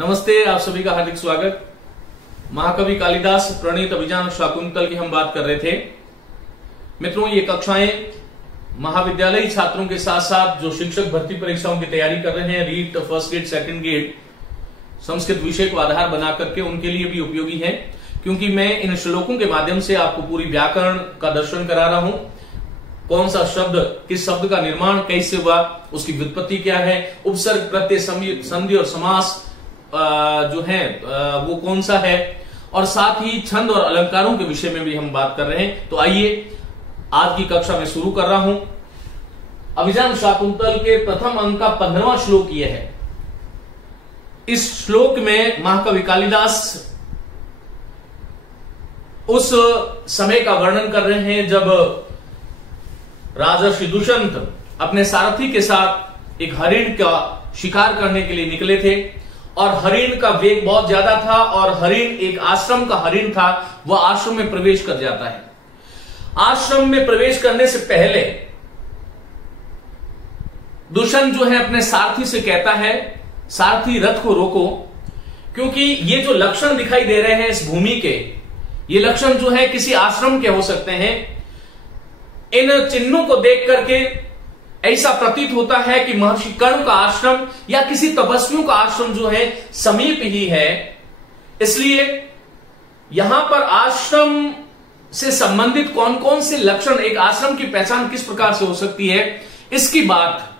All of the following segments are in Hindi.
नमस्ते, आप सभी का हार्दिक स्वागत। महाकवि कालिदास प्रणीत अभिज्ञान शाकुंतल की हम बात कर रहे थे। मित्रों, ये कक्षाएं महाविद्यालयी छात्रों के साथ साथ जो शिक्षक भर्ती परीक्षाओं की तैयारी कर रहे हैं, REET, first grade, second grade, Sanskrit विषय को आधार बना करके उनके लिए भी उपयोगी है, क्योंकि मैं इन श्लोकों के माध्यम से आपको पूरी व्याकरण का दर्शन करा रहा हूं। कौन सा शब्द, किस शब्द का निर्माण कैसे हुआ, उसकी व्युत्पत्ति क्या है, उपसर्ग, प्रत्यय, संधि और समास जो है वो कौन सा है, और साथ ही छंद और अलंकारों के विषय में भी हम बात कर रहे हैं। तो आइए आज की कक्षा में शुरू कर रहा हूं। अभिज्ञान शाकुंतल के प्रथम अंक का 15वां श्लोक यह है। इस श्लोक में महाकवि कालिदास उस समय का वर्णन कर रहे हैं जब राजर्षि दुष्यंत अपने सारथी के साथ एक हरिण का शिकार करने के लिए निकले थे, और हरिण का वेग बहुत ज्यादा था, और हरिण एक आश्रम का हरिण था। वह आश्रम में प्रवेश कर जाता है। आश्रम में प्रवेश करने से पहले दुष्यंत जो है अपने सारथी से कहता है, सारथी रथ को रोको, क्योंकि ये जो लक्षण दिखाई दे रहे हैं इस भूमि के, ये लक्षण जो है किसी आश्रम के हो सकते हैं। इन चिन्हों को देख करके ऐसा प्रतीत होता है कि महर्षि कर्ण का आश्रम या किसी तपस्वियों का आश्रम जो है समीप ही है। इसलिए यहां पर आश्रम से संबंधित कौन कौन से लक्षण, एक आश्रम की पहचान किस प्रकार से हो सकती है, इसकी बात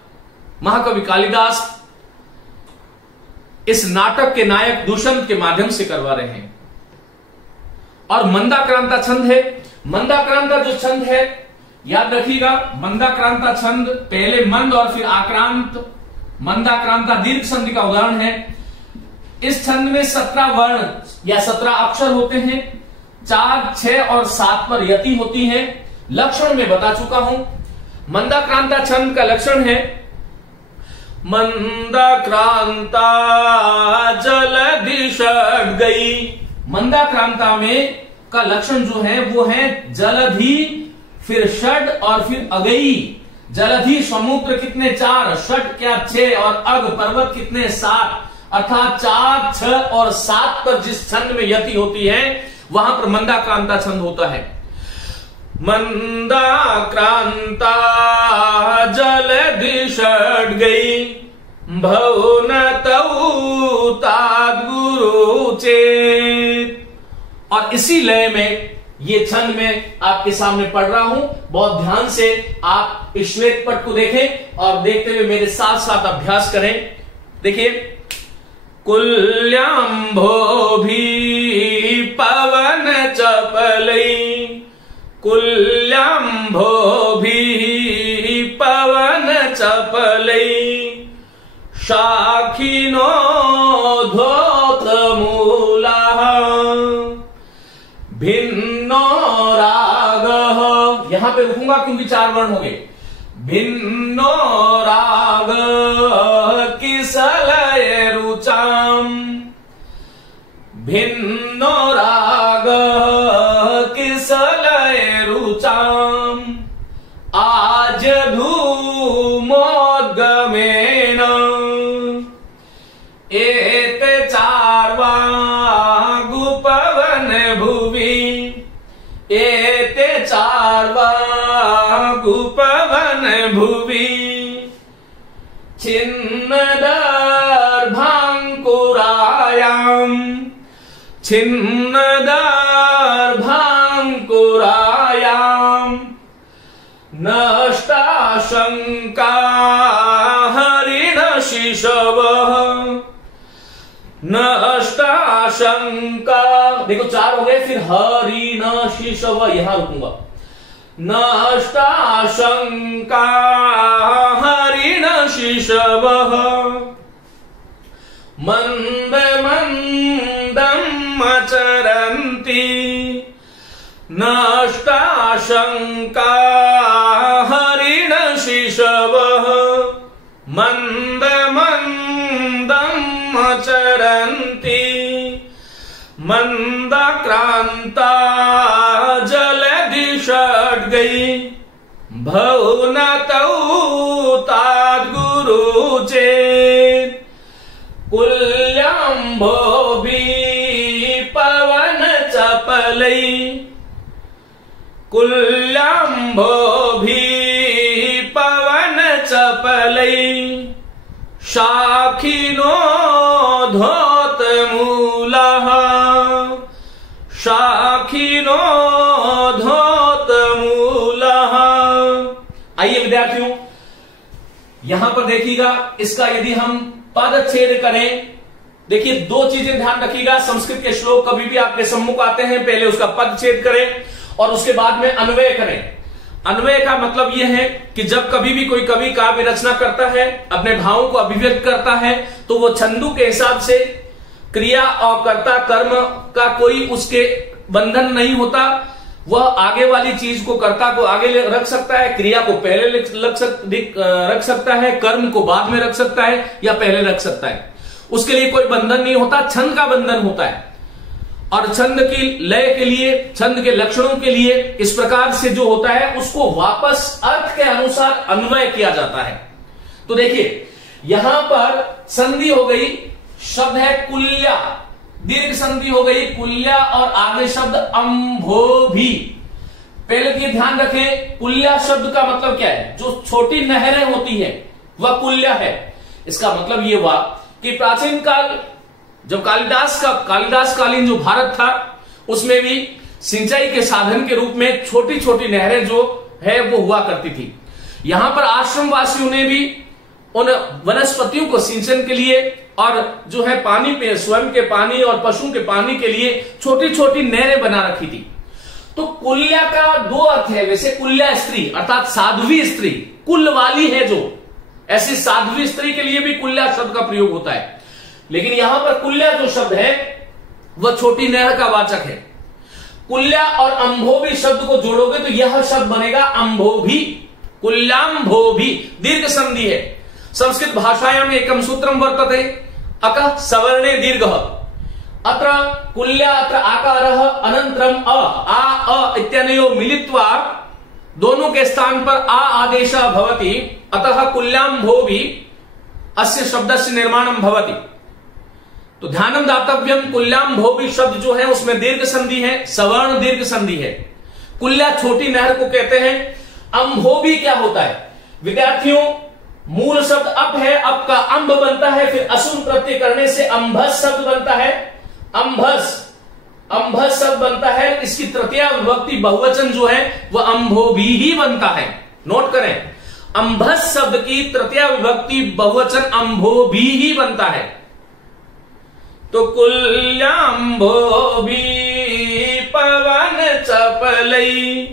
महाकवि कालिदास इस नाटक के नायक दुष्यंत के माध्यम से करवा रहे हैं। और मंदाक्रांता छंद है। मंदाक्रांता जो छंद है, याद रखिएगा, मंदाक्रांता छंद पहले मंद और फिर आक्रांत। मंदाक्रांता दीर्घ संधि का उदाहरण है। इस छंद में 17 वर्ण या 17 अक्षर होते हैं। 4, 6 और 7 पर यति होती है। लक्षण में बता चुका हूं। मंदाक्रांता छंद का लक्षण है मंदाक्रांता जलधि षड् गई। मंदाक्रांता में का लक्षण जो है वो है जलधि, फिर षड और फिर अगई। जलधि समुद्र कितने 4, षड क्या 6 और अग पर्वत कितने 7, अर्थात 4, 6 और 7 पर जिस छंद में यति होती है वहां पर मंदाक्रांता छंद होता है। मंदाक्रांता जलधि षड् गई, भवनतौ तात गुरु चेत। और इसी लय में ये छंद में आपके सामने पढ़ रहा हूं। बहुत ध्यान से आप इस श्वेत पट को देखें और देखते हुए मेरे साथ साथ अभ्यास करें। देखिए, कुल्यांभो भी पवन चपलई, कुल्यांभो भी पवन चपलई, शाखिनो धोत मूला, भिन्नो राग। यहां पे रुकूंगा क्योंकि 4 वर्ण हो गए। भिन्नो राग किसलय रुचाम, भिन्नो राग किसलय रुचाम, आज धूमोद्गमेन एते चार्वा गुपवन भुवि, एते चार्वा गुपवन भुवि, छिन्नदर्भांकुरायाम, छिन्नदर्भांकुरायाम, नष्टाशंका हरिण शिशवः, नष्टाशंका। देखो 4 हो गए, फिर हरिण शिशव, यहां रुकूंगा। नष्टाशंका हरिण शिशवः, मंद मंदम चरन्ति, नष्टाशंका हरिण शिशवः, मंद मंदम चरन्ति, मंदाक्रांता जलधि षड् गई, भवनतौ तात गुरु चेत, कुल्य कुल्याम्भोभी पवन चपलई, कुल्याम्भोभी पवन चपलई, शाखिनो धोत मूलः, शाखिनो धोत मूलः। आइए विद्यार्थियों, यहां पर देखिएगा, इसका यदि हम पद छेद करें, देखिए दो चीजें ध्यान रखिएगा। संस्कृत के श्लोक कभी भी आपके सम्मुख आते हैं, पहले उसका पद छेद करें और उसके बाद में अन्वय करें। अन्वय का मतलब यह है कि जब कभी भी कोई कवि काव्य रचना करता है, अपने भावों को अभिव्यक्त करता है, तो वो छंदों के हिसाब से क्रिया और कर्ता कर्म का कोई उसके बंधन नहीं होता। वह आगे वाली चीज को, कर्ता को आगे रख सकता है, क्रिया को पहले रख सकता है, कर्म को बाद में रख सकता है या पहले रख सकता है। उसके लिए कोई बंधन नहीं होता, छंद का बंधन होता है। और छंद की लय के लिए, छंद के लक्षणों के लिए इस प्रकार से जो होता है उसको वापस अर्थ के अनुसार अन्वय किया जाता है। तो देखिए यहां पर संधि हो गई, शब्द है कुल्या, दीर्घ संधि हो गई कुल्या, और आगे शब्द अम्भोभी। पहले की ध्यान रखें, कुल्या शब्द का मतलब क्या है? जो छोटी नहरें होती है वह कुल्या है। इसका मतलब यह हुआ कि प्राचीन काल, जब कालिदास कालीन जो भारत था, उसमें भी सिंचाई के साधन के रूप में छोटी छोटी नहरें जो है वो हुआ करती थी। यहां पर आश्रम वासियों ने भी उन वनस्पतियों को सिंचन के लिए और जो है पानी पे, स्वयं के पानी और पशुओं के पानी के लिए छोटी छोटी नहरें बना रखी थी। तो कुल्या का दो अर्थ है। वैसे कुल्या स्त्री अर्थात साध्वी स्त्री, कुल वाली है जो, ऐसी साध्वी स्त्री के लिए भी कुल्या शब्द का प्रयोग होता है। लेकिन यहां पर कुल्या जो शब्द है वह छोटी नहर का वाचक है। कुल्या और अम्भोभी शब्द को जोड़ोगे तो यह शब्द बनेगा अम्भोभी, कुल्याम्भोभी। दीर्घ संधि है। संस्कृत भाषायां एकम सूत्रम वर्तते, अकः सवर्णे दीर्घः, अत्र कुल्या अत्र आकारः अनन्तरम अ इत्यनयो मिलित्वा दोनों के स्थान पर आ आदेशः भवति, अतः कुल्याम्भोभी अस्य शब्दस्य निर्माणं भवति। तो ध्यानं दातव्यम, कुल्याम्भोभी शब्द जो है उसमें दीर्घ संधि है, सवर्ण दीर्घ संधि है। कुल्या छोटी नहर को कहते हैं। अम्भोभी क्या होता है विद्यार्थियों? मूल शब्द अप है, अप का अंब बनता है, फिर असुन प्रत्यय करने से अंभस शब्द बनता है। अंभस शब्द बनता है। इसकी तृतीया विभक्ति बहुवचन जो है वह अम्भोभी ही बनता है। नोट करें, अंभस शब्द की तृतीया विभक्ति बहुवचन अम्भोभी ही बनता है। तो कुल्याम्भोभी पवन चपलई,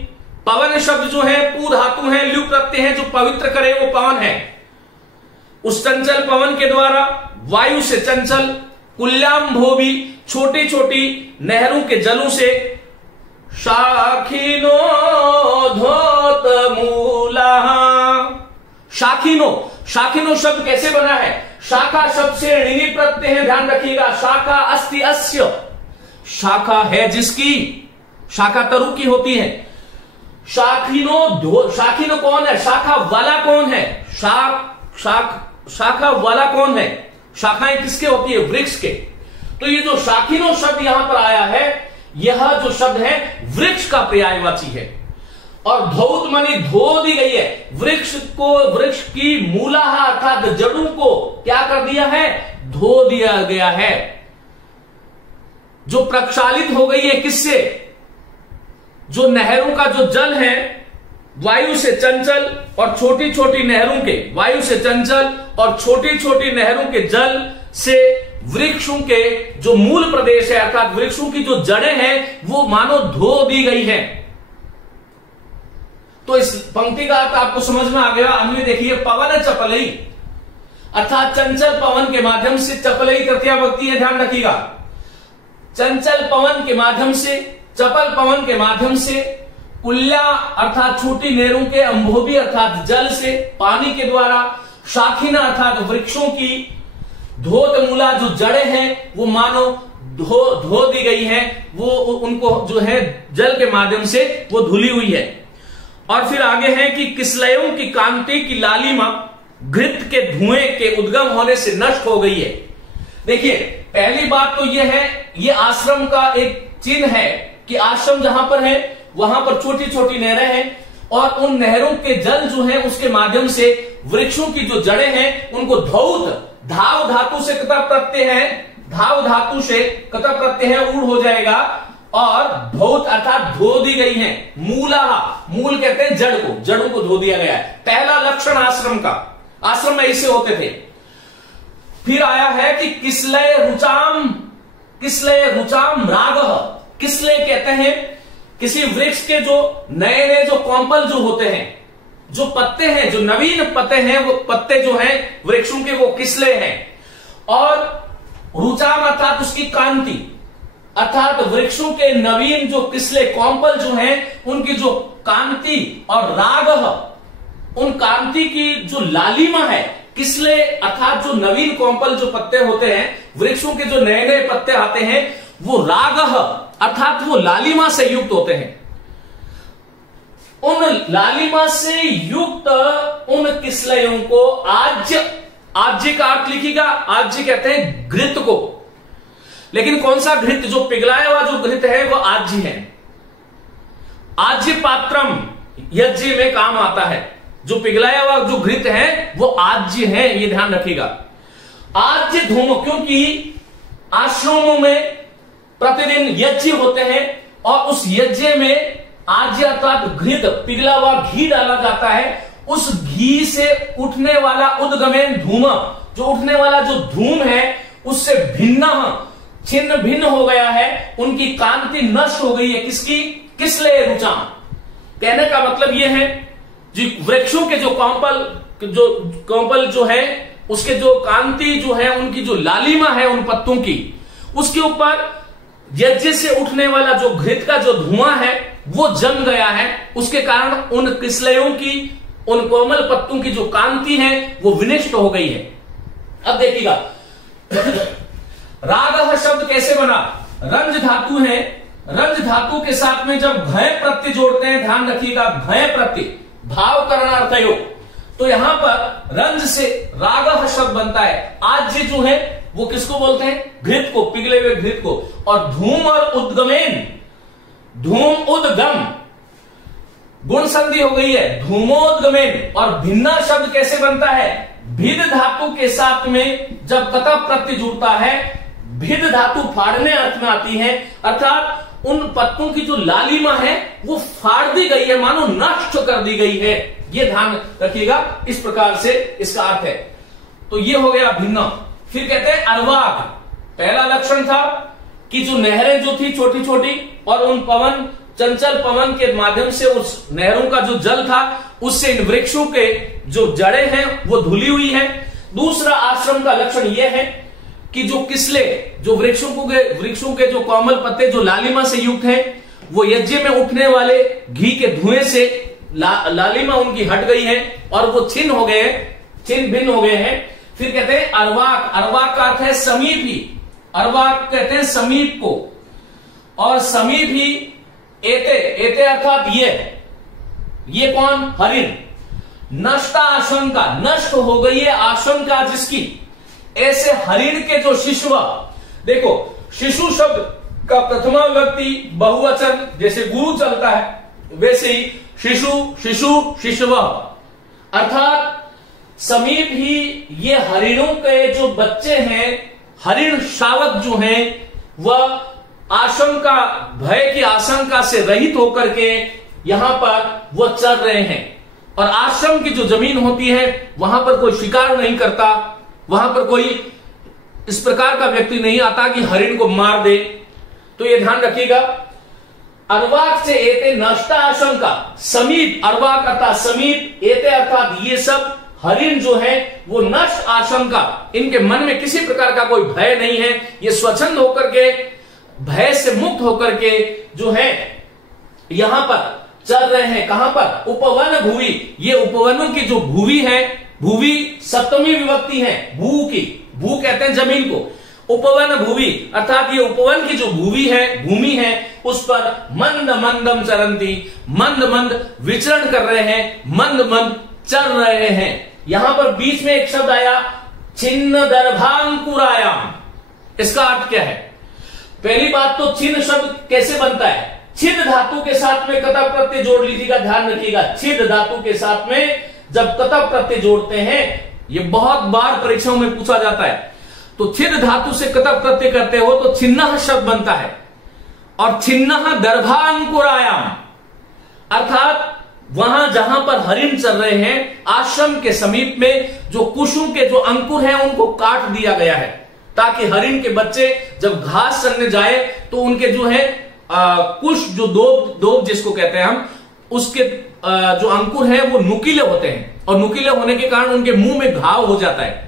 पवन शब्द जो है पू धातु है, ल्यू प्रत्यय है, जो पवित्र करे वो पवन है। उस चंचल पवन के द्वारा वायु से चंचल, कुल्याम्भोभी छोटी छोटी नहरों के जलों से, शाखिनो धोत मूलः। शाखिनो, शाखिनो शब्द कैसे बना है? शाखा शब्द से ऋणी प्रत्यय है, ध्यान रखिएगा। शाखा अस्ति अस्य, शाखा है जिसकी, शाखा तरु की होती है। शाखिनो, शाखिनो कौन है? शाखा वाला कौन है? शाखा वाला कौन है? शाखाएं किसके होती है? वृक्ष के। तो ये जो शाखिनो शब्द यहां पर आया है, यह जो शब्द है वृक्ष का पर्यायवाची है। और धौत मानी धो दी गई है। वृक्ष को, वृक्ष की मूला अर्थात जड़ों को क्या कर दिया है? धो दिया गया है। जो प्रक्षालित हो गई है किससे? जो नहरों का जो जल है वायु से चंचल और छोटी छोटी नहरों के, वायु से चंचल और छोटी छोटी नहरों के जल से वृक्षों के जो मूल प्रदेश है अर्थात वृक्षों की जो जड़ें हैं वो मानो धो दी गई है। तो इस पंक्ति का अर्थ आपको समझ में आ गया। अन्वय देखिए, पवन चपलई अर्थात चंचल पवन के माध्यम से, चपलई तृतीया विभक्ति है, ध्यान रखिएगा। चंचल पवन के माध्यम से, चपल पवन के माध्यम से, कुल्या अर्थात छोटी नहरों के, अम्भोभी अर्थात जल से, पानी के द्वारा, शाखिना अर्थात वृक्षों की, धोत मूला जो जड़ें हैं वो मानो धो दी गई है, वो उनको जो है जल के माध्यम से वो धुली हुई है। और फिर आगे है कि किसलयों की कांति की लालिमा घृत के धुएं के उद्गम होने से नष्ट हो गई है। देखिए, पहली बात तो यह है, ये आश्रम का एक चिन्ह है कि आश्रम जहां पर है वहां पर छोटी छोटी नहरें हैं और उन नहरों के जल जो है उसके माध्यम से वृक्षों की जो जड़ें हैं उनको धौत, धाव धातु से कता प्रत्यय है, धाव धातु से कता प्रत्यय है, ऊढ़ हो जाएगा, और धौत अर्थात धो दी गई है। मूला, मूल कहते हैं जड़ को, जड़ों को धो दिया गया है। पहला लक्षण आश्रम का, आश्रम में ऐसे होते थे। फिर आया है कि किसलय रुचाम, किसलय रुचाम रागः, किसलय कहते हैं किसी वृक्ष के जो नए नए जो कॉम्पल जो होते हैं, जो पत्ते हैं, जो नवीन पत्ते हैं, वो पत्ते जो हैं वृक्षों के वो किसलय हैं। और रुचाम अर्थात उसकी कांति, अर्थात वृक्षों के नवीन जो किसले कॉम्पल जो हैं उनकी जो कांति, और रागः उन कांति की जो लालिमा है, किसले अर्थात जो नवीन कॉम्पल जो पत्ते होते हैं, वृक्षों के जो नए नए पत्ते आते हैं, वो रागः अर्थात वो लालिमा से युक्त होते हैं। उन लालिमा से युक्त उन किसलयों को आज्य, आज्य का अर्थ लिखिएगा, आज्य कहते हैं घृत को। लेकिन कौन सा घृत? जो पिघलाया हुआ जो घृत है वो आज्य है। आज्य पात्रम यज्ञ में काम आता है। जो पिघलाया हुआ जो घृत है वो आज्य है, ये ध्यान रखिएगा। आज्य धूम, क्योंकि आश्रमों में प्रतिदिन यज्ञ होते हैं और उस यज्ञ में आज्य अर्थात घृत, पिघला हुआ घी डाला जाता है। उस घी से उठने वाला उद्गमेन धूम, जो उठने वाला जो धूम है उससे भिन्न, छिन्न भिन्न हो गया है, उनकी कांति नष्ट हो गई है। किसकी? किसले रुचाम। कहने का मतलब यह है जी, वृक्षों के जो कॉम्पल जो है उसके जो कांति जो है, उनकी जो लालिमा है उन पत्तों की, उसके ऊपर यज्ञ से उठने वाला जो घृत का जो धुआं है वो जम गया है। उसके कारण उन किसलयों की, उन कोमल पत्तों की जो कांति है वो विनष्ट हो गई है। अब देखिएगा रागः शब्द कैसे बना? रंज धातु है, रंज धातु के साथ में जब घय प्रत्यय जोड़ते हैं, ध्यान रखिएगा, घय प्रत्यय भाव करणार्थयोग, तो यहां पर रंज से रागः शब्द बनता है। आज्य जो है वो किसको बोलते हैं? घृत को, पिघले हुए घृत को। और धूम और उद्गमेन, धूम उद्गम, गुण संधि हो गई है, धूमोद्गमेन। और भिन्ना शब्द कैसे बनता है? भिद धातु के साथ में जब कथा प्रत्यय जुड़ता है, भिद धातु फाड़ने अर्थ में आती है, अर्थात उन पत्तों की जो लालिमा है वो फाड़ दी गई है, मानो नष्ट कर दी गई है। ये ध्यान रखिएगा, इस प्रकार से इसका अर्थ है। तो ये हो गया भिन्न। फिर कहते हैं अर्वाक। पहला लक्षण था कि जो नहरें जो थी छोटी छोटी और उन पवन, चंचल पवन के माध्यम से उस नहरों का जो जल था उससे इन वृक्षों के जो जड़ें हैं वो धुली हुई है। दूसरा आश्रम का लक्षण यह है कि जो किसले, जो वृक्षों के जो कोमल पत्ते जो लालिमा से युक्त हैं, वो यज्ञ में उठने वाले घी के धुएं से लालिमा उनकी हट गई है और वो छिन्न हो गए, छिन्न भिन्न हो गए हैं। फिर कहते हैं अर्वाक। अर्वाक का अर्थ है समीप ही, अर्वाक कहते हैं समीप को। और समीप ही एते, एते अर्थात ये कौन? हरिण। नष्टा आशंका, नष्ट हो गई है आशंका जिसकी, ऐसे हरिण के जो शिशु, देखो शिशु शब्द का प्रथमा विभक्ति बहुवचन जैसे गुरु चलता है, वैसे ही शिशु, शिशु, शिशव, अर्थात समीप ही ये हरिणों के जो बच्चे हैं, हरिण शावक जो हैं, वह आशंका, भय की आशंका से रहित होकर के यहां पर वो चल रहे हैं। और आश्रम की जो जमीन होती है वहां पर कोई शिकार नहीं करता, वहां पर कोई इस प्रकार का व्यक्ति नहीं आता कि हरिण को मार दे। तो ये ध्यान रखिएगा। अर्वाक से एते नष्टा आशंका, समीप, अर्वाक अर्थात समीप, एते अर्थात ये सब हरिण जो है वो नष्ट आशंका, इनके मन में किसी प्रकार का कोई भय नहीं है, ये स्वच्छंद होकर के, भय से मुक्त होकर के जो है यहां पर चल रहे हैं। कहां पर? उपवन भूवि। ये उपवनों की जो भूवि है, भूवि सप्तमी विभक्ति है, भू की, भू कहते हैं जमीन को, उपवन भूवि अर्थात ये उपवन की जो भूवि है, भूमि है, उस पर मंद मंदम चरंती, मंद मंद विचरण कर रहे हैं, मंद मंद चल रहे हैं। यहां पर बीच में एक शब्द आया छिन्न दर्भांकुरायाम। इसका अर्थ क्या है? पहली बात तो छिद शब्द कैसे बनता है? छिद धातु के साथ में कतः प्रत्यय जोड़ लीजिएगा, ध्यान रखिएगा। छिद धातु के साथ में जब कतः प्रत्यय जोड़ते हैं, ये बहुत बार परीक्षाओं में पूछा जाता है, तो छिद धातु से कतः प्रत्यय करते हो तो छिन्नः शब्द बनता है। और छिन्नः दर्भांकुरायाम, अर्थात वहां जहां पर हरिण चल रहे हैं, आश्रम के समीप में जो कुशों के जो अंकुर हैं उनको काट दिया गया है, ताकि हरिण के बच्चे जब घास चरने जाए तो उनके जो है कुश, जो दोब जिसको कहते हैं हम, उसके जो अंकुर है वो नुकीले होते हैं, और नुकीले होने के कारण उनके मुंह में घाव हो जाता है।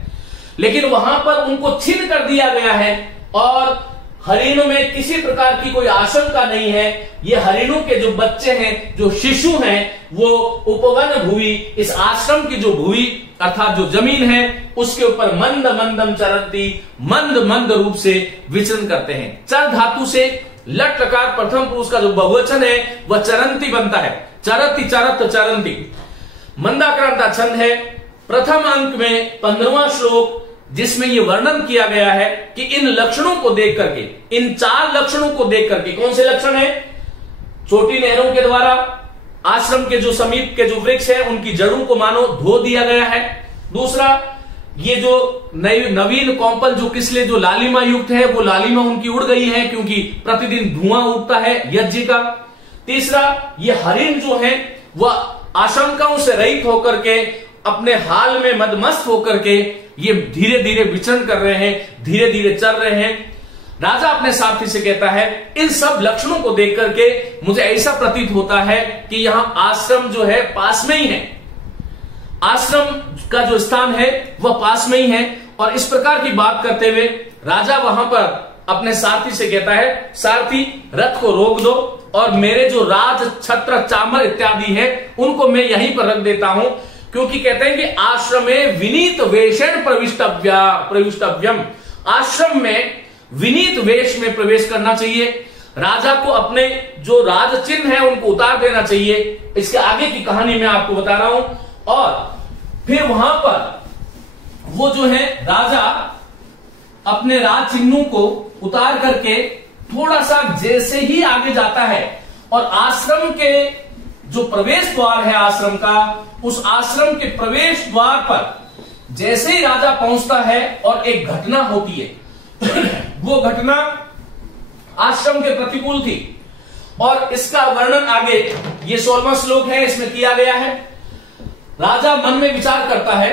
लेकिन वहां पर उनको छिन्न कर दिया गया है, और हरिणों में किसी प्रकार की कोई आशंका नहीं है। ये हरिणों के जो बच्चे हैं, जो शिशु हैं, वो उपवन भूमि, इस आश्रम की जो भूमि अर्थात जो जमीन है, उसके ऊपर मंद मंदम चरंती, मंद मंद रूप से विचरण करते हैं। चर धातु से लट लकार प्रथम पुरुष का जो बहुवचन है वह चरंती बनता है। चरति चरत चरंती मंदाक्रांता छंद है। प्रथम अंक में 15वां श्लोक, जिसमें यह वर्णन किया गया है कि इन लक्षणों को देख करके, इन 4 लक्षणों को देख करके, कौन से लक्षण है? छोटी नहरों के द्वारा आश्रम के जो समीप के जो वृक्ष है उनकी जड़ों को मानो धो दिया गया है। दूसरा, ये जो नवीन कौपल जो किसले जो लालिमा युक्त है, वो लालिमा उनकी उड़ गई है क्योंकि प्रतिदिन धुआं उठता है यज्ञ का। तीसरा, ये हरिण जो है वह आशंकाओं से रहित होकर के, अपने हाल में मदमस्त होकर के ये धीरे धीरे विचरण कर रहे हैं, धीरे धीरे चल रहे हैं। राजा अपने साथी से कहता है, इन सब लक्षणों को देख करके मुझे ऐसा प्रतीत होता है कि यहां आश्रम जो है पास में ही है, आश्रम का जो स्थान है वह पास में ही है। और इस प्रकार की बात करते हुए राजा वहां पर अपने सारथी से कहता है, सारथी रथ को रोक दो और मेरे जो राज छत्र चामर इत्यादि है उनको मैं यहीं पर रख देता हूं, क्योंकि कहते हैं कि आश्रमे विनीत वेशेण प्रविष्टव्यम, आश्रम में विनीत वेश में प्रवेश करना चाहिए। राजा को अपने जो राज चिन्ह है उनको उतार देना चाहिए। इसके आगे की कहानी मैं आपको बता रहा हूं। और फिर वहां पर वो जो है राजा अपने राज चिन्हों को उतार करके थोड़ा सा जैसे ही आगे जाता है, और आश्रम के जो प्रवेश द्वार है आश्रम का, उस आश्रम के प्रवेश द्वार पर जैसे ही राजा पहुंचता है और एक घटना होती है, वो घटना आश्रम के प्रतिकूल थी। और इसका वर्णन आगे ये 16वां श्लोक है, इसमें किया गया है। राजा मन में विचार करता है,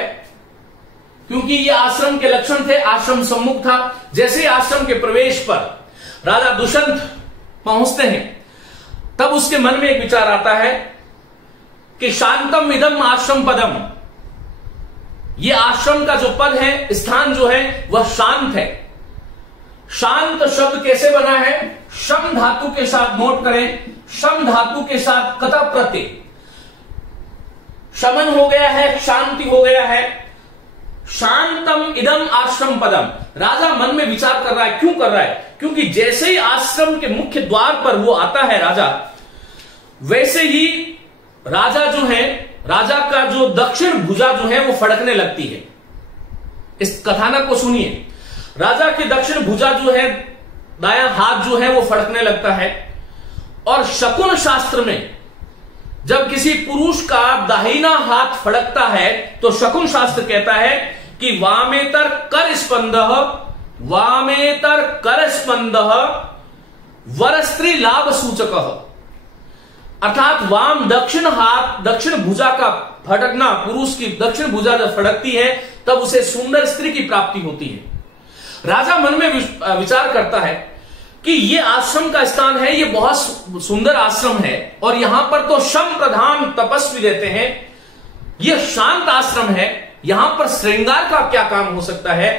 क्योंकि ये आश्रम के लक्षण थे, आश्रम सम्मुख था। जैसे ही आश्रम के प्रवेश पर राजा दुष्यंत पहुंचते हैं, तब उसके मन में एक विचार आता है कि शांतम इदम आश्रम पदम, ये आश्रम का जो पद है, स्थान जो है वह शांत है। शांत शब्द कैसे बना है? शम धातु के साथ, नोट करें, शम धातु के साथ कतः प्रत्यय, शमन हो गया है, शांति हो गया है। शांतम इदम आश्रम पदम, राजा मन में विचार कर रहा है। क्यों कर रहा है? क्योंकि जैसे ही आश्रम के मुख्य द्वार पर वो आता है राजा, वैसे ही राजा जो है, राजा का जो दक्षिण भुजा जो है वो फड़कने लगती है। इस कथानक को सुनिए। राजा की दक्षिण भुजा जो है, दायां हाथ जो है वो फड़कने लगता है। और शकुन शास्त्र में जब किसी पुरुष का दाहिना हाथ फड़कता है तो शकुन शास्त्र कहता है कि वामेतर कर स्पंदः, वामेतर कर स्पंदः वर स्त्री लाभ सूचकः, अर्थात वाम दक्षिण हाथ, दक्षिण भुजा का फटकना, पुरुष की दक्षिण भुजा जब फड़कती है तब उसे सुंदर स्त्री की प्राप्ति होती है। राजा मन में विचार करता है कि ये आश्रम का स्थान है, ये बहुत सुंदर आश्रम है, और यहां पर तो शम प्रधान तपस्वी रहते हैं, ये शांत आश्रम है, यहां पर श्रृंगार का क्या काम हो सकता है?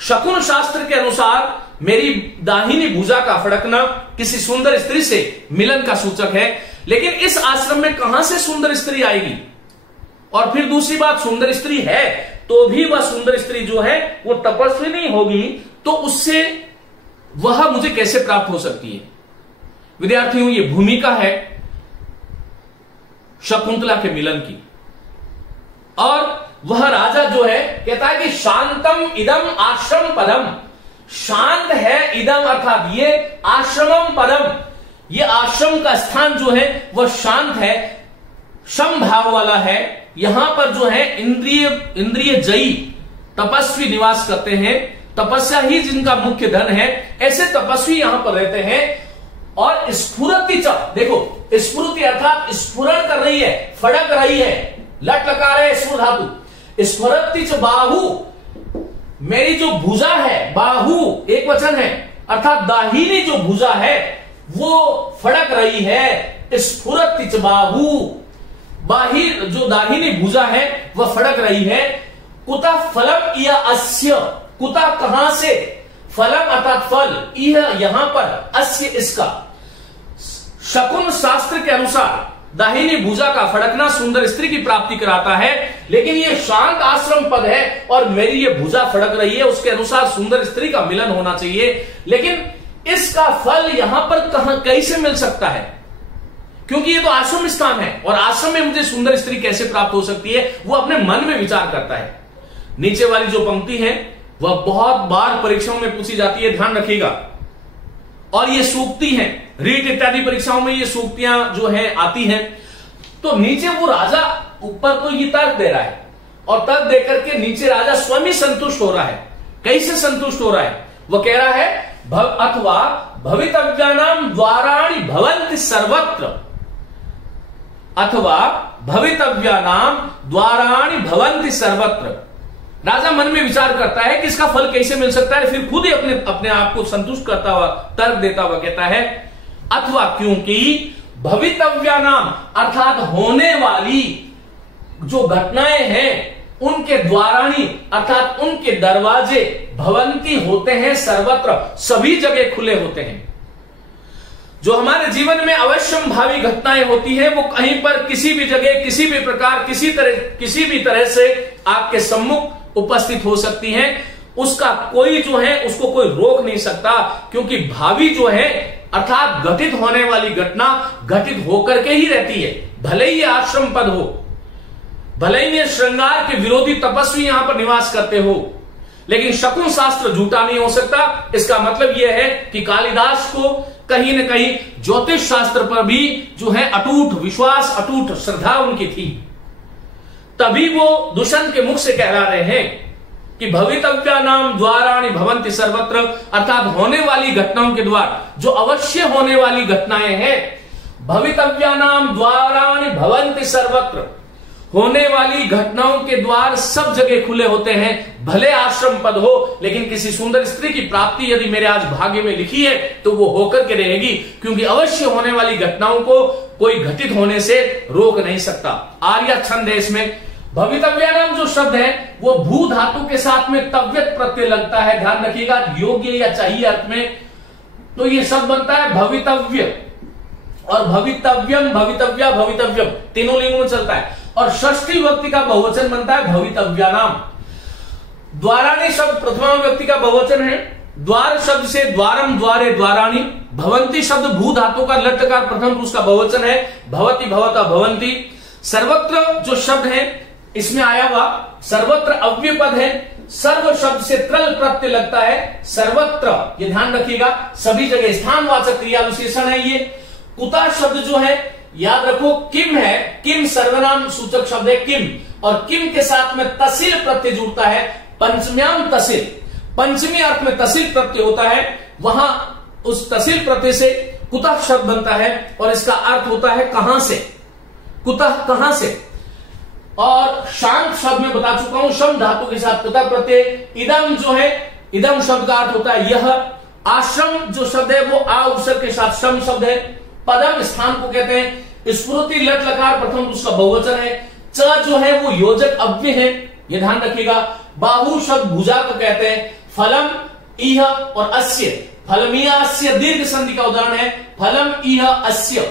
शकुन शास्त्र के अनुसार मेरी दाहिनी भुजा का फड़कना किसी सुंदर स्त्री से मिलन का सूचक है, लेकिन इस आश्रम में कहां से सुंदर स्त्री आएगी? और फिर दूसरी बात, सुंदर स्त्री है तो भी वह सुंदर स्त्री जो है वो तपस्वी नहीं होगी, तो उससे वह मुझे कैसे प्राप्त हो सकती है? विद्यार्थियों, ये भूमिका है शकुंतला के मिलन की। और वह राजा जो है कहता है कि शांतम इदम आश्रम पदम, शांत है इदम, अर्थात ये आश्रमम पदम, ये आश्रम का स्थान जो है वह शांत है, सम भाव वाला है। यहां पर जो है इंद्रिय जयी तपस्वी निवास करते हैं, तपस्या ही जिनका मुख्य धन है, ऐसे तपस्वी यहां पर रहते हैं। और स्फुरति च, देखो स्फुरति अर्थात स्फुरण कर रही है, फड़क रही है, लट लकार है स्फुर धातु। स्फुरति च बाहु, मेरी जो भुजा है, बाहु एक वचन है, अर्थात दाहिनी जो भुजा है वो फड़क रही है। स्फुरति च बाहु, बाहिर जो दाहिनी भुजा है वह फड़क रही है। कुतः फलम या अस्य, कुतः कहां से, फलम अर्थात फल, यह यहां पर, अस्य इसका। शकुन शास्त्र के अनुसार दाहिनी भुजा का फड़कना सुंदर स्त्री की प्राप्ति कराता है, लेकिन यह शांत आश्रम पद है और मेरी ये भुजा फड़क रही है, उसके अनुसार सुंदर स्त्री का मिलन होना चाहिए। लेकिन इसका फल यहां पर कहां कैसे मिल सकता है, क्योंकि ये तो आश्रम स्थान है और आश्रम में मुझे सुंदर स्त्री कैसे प्राप्त हो सकती है, वो अपने मन में विचार करता है। नीचे वाली जो पंक्ति है वह बहुत बार परीक्षाओं में पूछी जाती है, ध्यान रखिएगा। और ये सूक्ति हैं, रीट इत्यादि परीक्षाओं में ये सूक्तियां जो है आती हैं। तो नीचे वो राजा, ऊपर तो ये तर्क दे रहा है और तर्क देकर के नीचे राजा स्वयं ही संतुष्ट हो रहा है। कैसे संतुष्ट हो रहा है, वह कह रहा है अथवा भवितव्यानाम द्वाराणि भवन्ति सर्वत्र, अथवा भवितव्यानाम द्वाराणि भवन्ति सर्वत्र। राजा मन में विचार करता है कि इसका फल कैसे मिल सकता है, फिर खुद ही अपने आप को संतुष्ट करता हुआ, तर्क देता हुआ कहता है अथवा क्योंकि भवितव्यानाम अर्थात होने वाली जो घटनाएं हैं उनके द्वाराणी अर्थात उनके दरवाजे भवंती होते हैं सर्वत्र, सभी जगह खुले होते हैं। जो हमारे जीवन में अवश्यम भावी घटनाएं होती है वो कहीं पर किसी भी जगह किसी भी प्रकार किसी भी तरह से आपके सम्मुख उपस्थित हो सकती हैं। उसका कोई जो है उसको कोई रोक नहीं सकता, क्योंकि भावी जो है अर्थात घटित होने वाली घटना घटित होकर के ही रहती है। भले ही आश्रम पद हो, भले ही श्रृंगार के विरोधी तपस्वी यहां पर निवास करते हो, लेकिन शकुन शास्त्र झूठा नहीं हो सकता। इसका मतलब यह है कि कालिदास को कहीं न कहीं ज्योतिष शास्त्र पर भी जो है अटूट विश्वास, अटूट श्रद्धा उनकी थी। तभी वो दुष्यंत के मुख से कह रहे हैं कि भवितव्यानाम द्वाराणि भवन्ति सर्वत्र, अर्थात होने वाली घटनाओं के द्वार, जो अवश्य होने वाली घटनाएं हैं, भवितव्यानाम द्वाराणि भवन्ति सर्वत्र, होने वाली घटनाओं के द्वार सब जगह खुले होते हैं। भले आश्रम पद हो, लेकिन किसी सुंदर स्त्री की प्राप्ति यदि मेरे आज भाग्य में लिखी है तो वो होकर के रहेगी, क्योंकि अवश्य होने वाली घटनाओं को कोई घटित होने से रोक नहीं सकता। आर्या छंद है इसमें। भवितव्यानाम जो शब्द है वो भू धातु के साथ में तव्यत प्रत्यय लगता है, ध्यान रखिएगा, योग्य या चाहिए अर्थ में। तो ये शब्द बनता है भवितव्य, और भवितव्यम, भवितव्या, भवितव्यम तीनों लिंगों में चलता है। और षष्ठी व्यक्ति का बहुवचन बनता है भवितव्यानाम। द्वाराणी शब्द प्रथमा व्यक्ति का बहुवचन है। द्वार शब्द से द्वारम, द्वारे, द्वाराणी। भवंती शब्द भू धातु का लट्लकार प्रथम पुरुष का बहुवचन है, भवति, भवता, भवंती। सर्वत्र जो शब्द है इसमें आया हुआ सर्वत्र अव्यय पद है। सर्व शब्द से त्रल प्रत्यय लगता है, सर्वत्र, ये ध्यान रखिएगा, सभी जगह स्थानवाचक क्रिया विशेषण है ये। कुता शब्द जो है याद रखो किम है, किम सर्वनाम सूचक शब्द है किम, और किम के साथ में तसिल प्रत्यय जुड़ता है, पंचम्याम तसिल, पंचमी अर्थ में तसिल प्रत्यय होता है, वहां उस तसिल प्रत्यय से कुतः शब्द बनता है और इसका अर्थ होता है कहां से, कुतः कहां से। और शांत शब्द में बता चुका हूं, शम धातु के साथ कुतः प्रत्यय। इदम जो है, इदम शब्द का अर्थ होता है यह। आश्रम जो शब्द है वो आ उपसर्ग के साथ शम शब्द है। पदम स्थान को कहते हैं। स्फुरति लट लकार प्रथम उसका बहुवचन है। च जो है वो योजक अव्यय है, ये ध्यान रखिएगा। बाहु शब्द भुजा को कहते हैं। फलम इह और अस्य, फलमिया अस्य दीर्घ संधि का उदाहरण है, फलम इह अस्य।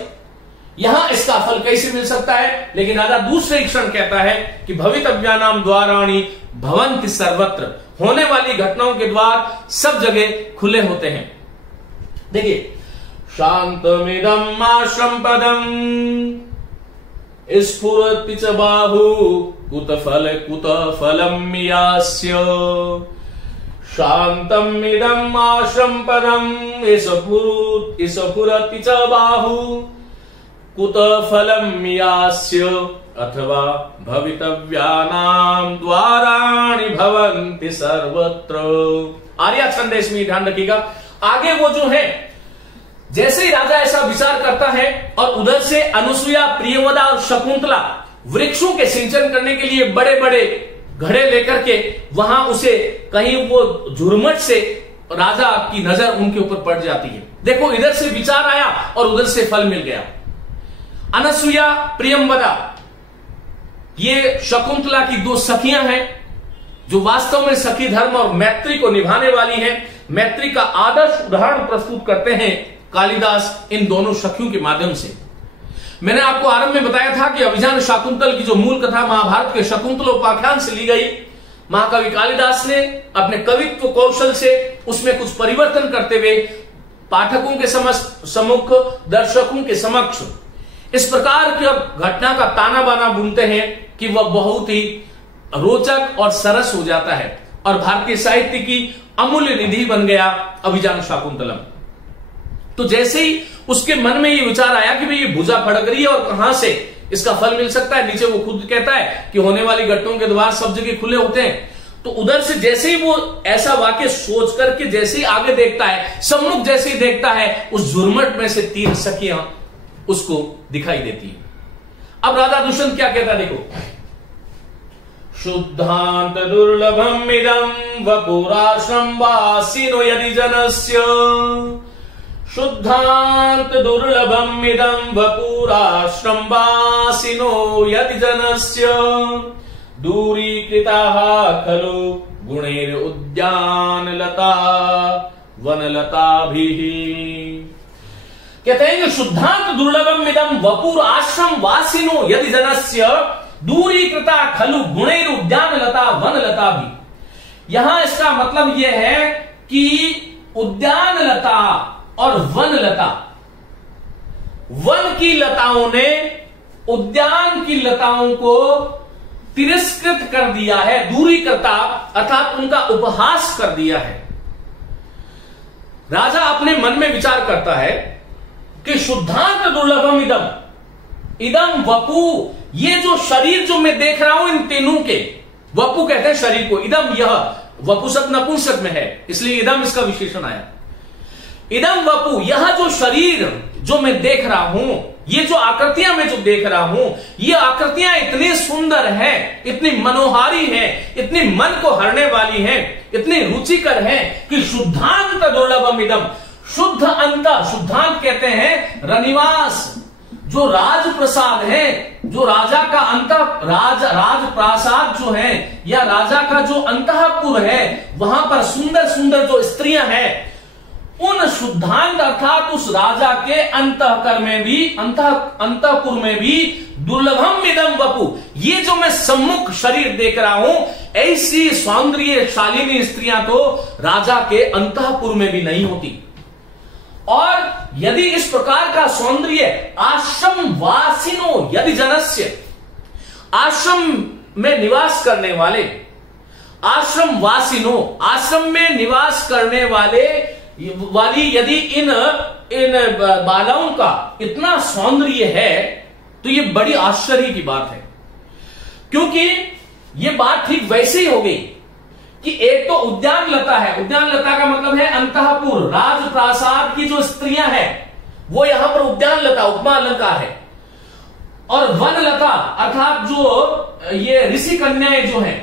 यहां इसका फल कैसे मिल सकता है, लेकिन राजा दूसरे क्षण कहता है कि भवितव्यानाम द्वाराणि भवन्ति सर्वत्र, होने वाली घटनाओं के द्वार सब जगह खुले होते हैं। देखिए, शांतमिदं आश्रम पदम स्फुरति च बाहु कुत फलम यास्य। शांतम इदम आश्रम पदम इसफुरति च बाहु कुत फलम यास्य अथवा भवितव्यानाम द्वाराणि भवन्ति सर्वत्र। आर्या छंदेश में ध्यान रखिएगा। आगे वो जो है, जैसे ही राजा ऐसा विचार करता है और उधर से अनुसुईया, प्रियव्रता और शकुंतला वृक्षों के सिंचन करने के लिए बड़े बड़े घड़े लेकर के वहां उसे कहीं वो झुरमट से राजा की नजर उनके ऊपर पड़ जाती है। देखो, इधर से विचार आया और उधर से फल मिल गया। अनुसुईया, प्रियव्रता, ये शकुंतला की दो सखियां हैं जो वास्तव में सखी धर्म और मैत्री को निभाने वाली हैं। मैत्री का आदर्श उदाहरण प्रस्तुत करते हैं कालिदास इन दोनों सखियों के माध्यम से। मैंने आपको आरंभ में बताया था कि अभिज्ञान शाकुंतल की जो मूल कथा महाभारत के शकुंतलोपाख्यान से ली गई, महाकवि कालिदास ने अपने कवित्व कौशल से उसमें कुछ परिवर्तन करते हुए पाठकों के सम्मुख, दर्शकों के समक्ष इस प्रकार की घटना का ताना बाना बुनते हैं कि वह बहुत ही रोचक और सरस हो जाता है और भारतीय साहित्य की अमूल्य निधि बन गया अभिज्ञान शाकुंतलम। तो जैसे ही उसके मन में ये विचार आया कि भाई ये भुजा फड़क रही है और कहां से इसका फल मिल सकता है, नीचे वो खुद कहता है कि होने वाली घटनाओं के द्वार सब जगह खुले होते हैं। तो उधर से जैसे ही वो ऐसा वाक्य सोच करके जैसे ही आगे देखता है, सम्मुख जैसे ही देखता है, उस झुरमट में से 3 सखियां उसको दिखाई देती है। अब राजा दुष्यंत क्या कहता है, देखो, शुद्धांत दुर्लभम इदम वपुराश्रम वासिनो यदि जनस्य, शुद्धांत दुर्लभम इदम वपुराश्रम वासिनो यदि जनस्य, दूरीकृताः खलु गुणैर उद्यान लता वनलताभिः। कहते हैं कि शुद्धांत दुर्लभम इदम वपुर आश्रम वासिनो यदि जनस्य दूरीकृता खलु गुणैर उद्यान लता वन लता भी। यहां इसका मतलब यह है कि उद्यान लता और वन लता, वन की लताओं ने उद्यान की लताओं को तिरस्कृत कर दिया है, दूरीकृता अर्थात उनका उपहास कर दिया है। राजा अपने मन में विचार करता है कि शुद्धांत दुर्लभम इदम, इदम वपु, ये जो शरीर जो मैं देख रहा हूं इन तीनों के, वपु कहते हैं शरीर को, इदम यह, वपु शब्द नपुंसक में है इसलिए इदम इसका विशेषण आया। इदम वपु, यह जो शरीर जो मैं देख रहा हूं, ये जो आकृतियां मैं जो देख रहा हूं, ये आकृतियां इतनी सुंदर हैं, इतनी मनोहारी हैं, इतनी मन को हरने वाली हैं, इतनी रुचिकर हैं कि शुद्धांत दुर्लभम इदम, शुद्ध अंत, शुद्धांत कहते हैं रनिवास, जो राजप्रसाद है, जो राजा का राजप्रासाद जो है या राजा का जो अंतःपुर है, वहां पर सुंदर सुंदर जो स्त्रियां हैं, उन शुद्धांत अर्थात उस राजा के अंतःकर में भी, अंतःपुर में भी दुर्लभम इदम वपु, ये जो मैं सम्मुख शरीर देख रहा हूं, ऐसी सौंदर्य शालिनी स्त्रियां तो राजा के अंतःपुर में भी नहीं होती। और यदि इस प्रकार का सौंदर्य आश्रम वासिनो यदि जनस्य, आश्रम में निवास करने वाले, आश्रम वासिनो, आश्रम में निवास करने वाली यदि इन बालाओं का इतना सौंदर्य है तो ये बड़ी आश्चर्य की बात है। क्योंकि ये बात ठीक वैसे ही हो गई कि एक तो उद्यान लता है, उद्यान लता का मतलब है अंतःपुर, राजप्रासाद की जो स्त्रियां हैं वो यहां पर उद्यान लता, उपमा अलंकार है। और वन लता अर्थात जो ये ऋषि कन्याएं जो हैं,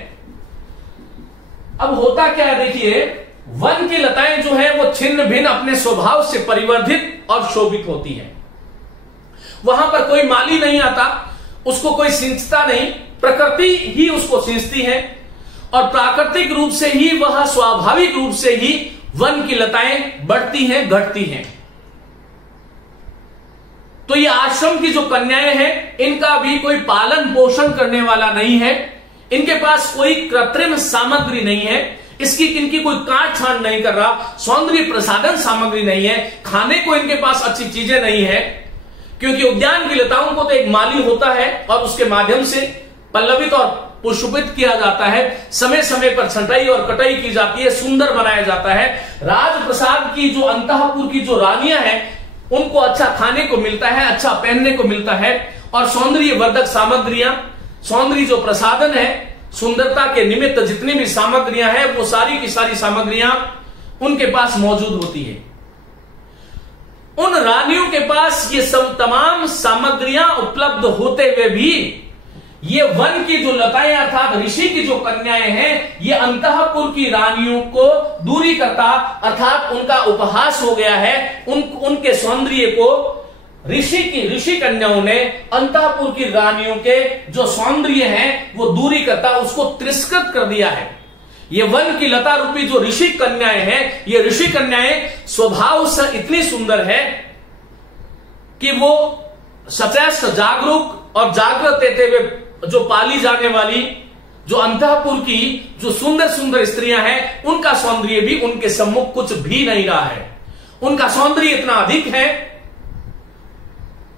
अब होता क्या है देखिए, वन की लताएं जो है वो छिन्न भिन्न अपने स्वभाव से परिवर्धित और शोभित होती हैं। वहां पर कोई माली नहीं आता, उसको कोई सींचता नहीं, प्रकृति ही उसको सींचती है और प्राकृतिक रूप से ही वह स्वाभाविक रूप से ही वन की लताएं बढ़ती हैं, घटती हैं। तो ये आश्रम की जो कन्याएं हैं, इनका भी कोई पालन पोषण करने वाला नहीं है, इनके पास कोई कृत्रिम सामग्री नहीं है, इनकी कोई काट छांट नहीं कर रहा, सौंदर्य प्रसाधन सामग्री नहीं है, खाने को इनके पास अच्छी चीजें नहीं है। क्योंकि उद्यान की लताओं को तो एक माली होता है और उसके माध्यम से पल्लवित और पुष्पित किया जाता है, समय समय पर छंटाई और कटाई की जाती है, सुंदर बनाया जाता है। राजप्रसाद की जो अंतःपुर की जो रानियां हैं उनको अच्छा खाने को मिलता है, अच्छा पहनने को मिलता है, और सौंदर्य वर्धक सामग्रियां, सौंदर्य जो प्रसाधन है, सुंदरता के निमित्त जितनी भी सामग्रियां हैं वो सारी की सारी सामग्रियां उनके पास मौजूद होती है। उन रानियों के पास ये सब तमाम सामग्रियां उपलब्ध होते हुए भी ये वन की जो लताएं अर्थात ऋषि की जो कन्याएं हैं, ये अंतःपुर की रानियों को दूरी करता, अर्थात उनका उपहास हो गया है। उनके सौंदर्य को ऋषि कन्याओं ने अंतःपुर की रानियों के जो सौंदर्य है वो दूरी करता, उसको तिरस्कृत कर दिया है। ये वन की लता रूपी जो ऋषि कन्याएं हैं, ये ऋषि कन्याएं स्वभाव से इतनी सुंदर है कि वो सचेत जागरूक और जागृत रहते हुए जो पाली जाने वाली जो अंतःपुर की जो सुंदर सुंदर स्त्रियां हैं, उनका सौंदर्य भी उनके सम्मुख कुछ भी नहीं रहा है। उनका सौंदर्य इतना अधिक है,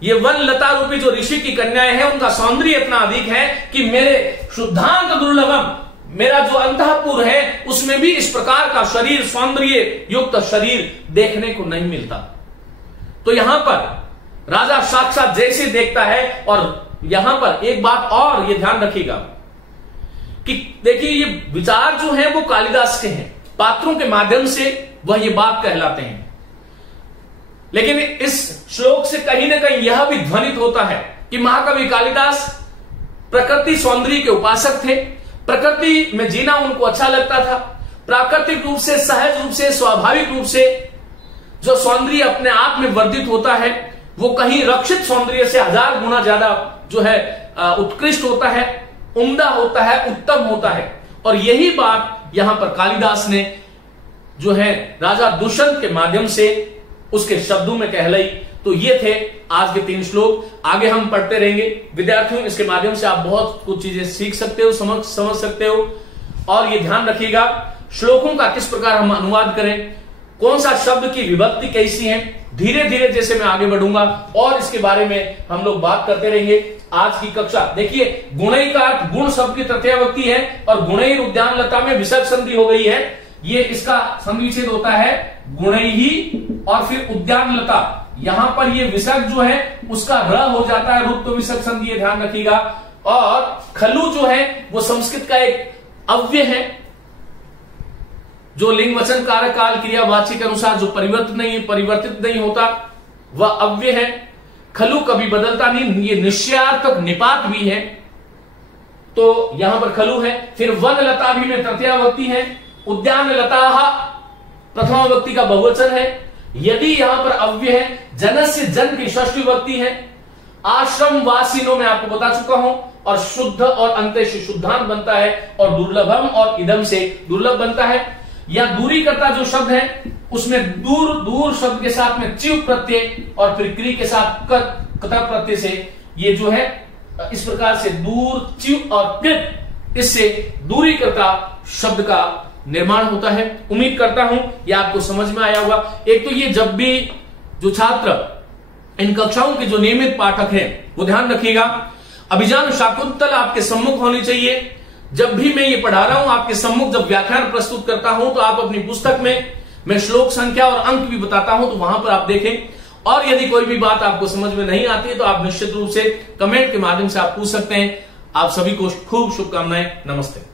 ये वन लता रूपी जो ऋषि की कन्याएं हैं उनका सौंदर्य इतना अधिक है कि मेरे शुद्धांत दुर्लभम, मेरा जो अंतःपुर है उसमें भी इस प्रकार का शरीर, सौंदर्य युक्त शरीर देखने को नहीं मिलता। तो यहां पर राजा साक्षात जैसे देखता है, और यहां पर एक बात और ये ध्यान रखिएगा कि देखिए ये विचार जो है वो कालिदास के हैं, पात्रों के माध्यम से वह ये बात कहलाते हैं। लेकिन इस श्लोक से कहीं ना कहीं यह भी ध्वनित होता है कि महाकवि कालिदास प्रकृति सौंदर्य के उपासक थे, प्रकृति में जीना उनको अच्छा लगता था। प्राकृतिक रूप से, सहज रूप से, स्वाभाविक रूप से जो सौंदर्य अपने आप में वर्धित होता है वो कहीं रक्षित सौंदर्य से 1000 गुना ज्यादा जो है उत्कृष्ट होता है, उम्दा होता है, उत्तम होता है। और यही बात यहां पर कालिदास ने जो है राजा दुष्यंत के माध्यम से उसके शब्दों में कहलाई। तो ये थे आज के 3 श्लोक। आगे हम पढ़ते रहेंगे विद्यार्थियों, इसके माध्यम से आप बहुत कुछ चीजें सीख सकते हो, समझ सकते हो। और ये ध्यान रखिएगा श्लोकों का किस प्रकार हम अनुवाद करें, कौन सा शब्द की विभक्ति कैसी है। धीरे धीरे जैसे मैं आगे बढ़ूंगा और इसके बारे में हम लोग बात करते रहेंगे। आज की कक्षा देखिए, गुणई का अर्थ गुण शब्द की तृतीया विभक्ति है, और गुणई उद्यान लता में विसर्ग संधि हो गई है। ये इसका संविच्छेद होता है गुणई और फिर उद्यान लता। यहां पर ये विसर्ग जो है उसका र हो जाता है, रुत्व विसर्ग संधि, ध्यान रखिएगा। और खलु जो है वो संस्कृत का एक अव्यय है जो लिंग वचन कारक काल क्रिया वाच्य के अनुसार जो परिवर्तित नहीं होता, वह अव्यय है। खलु कभी बदलता नहीं, ये निश्चयार्थक निपात भी है, तो यहां पर खलु है। फिर वन लता भी में तृतीया विभक्ति है। उद्यान लता प्रथमा विभक्ति का बहुवचन है। यदि यहां पर अव्यय है, जनस्य जन की षष्ठी विभक्ति है। आश्रम वासिनों में आपको बता चुका हूं, और शुद्ध और अंत्य से शुद्धांत बनता है, और दुर्लभम और इदम से दुर्लभ बनता है। या दूरी करता जो शब्द है उसमें दूर दूर शब्द के साथ में च्यू प्रत्यय और फिर क्री के साथ कत प्रत्यय से ये जो है इस प्रकार से दूर च्यू और कृत, इससे दूरी करता शब्द का निर्माण होता है। उम्मीद करता हूं यह आपको समझ में आया होगा। एक तो ये जब भी जो छात्र इन कक्षाओं के जो नियमित पाठक हैं वो ध्यान रखिएगा, अभिजान शाकुंतल आपके सम्मुख होनी चाहिए। जब भी मैं ये पढ़ा रहा हूं आपके सम्मुख, जब व्याख्यान प्रस्तुत करता हूं तो आप अपनी पुस्तक में मैं श्लोक संख्या और अंक भी बताता हूं, तो वहां पर आप देखें। और यदि कोई भी बात आपको समझ में नहीं आती है तो आप निश्चित रूप से कमेंट के माध्यम से आप पूछ सकते हैं। आप सभी को खूब शुभकामनाएं। नमस्ते।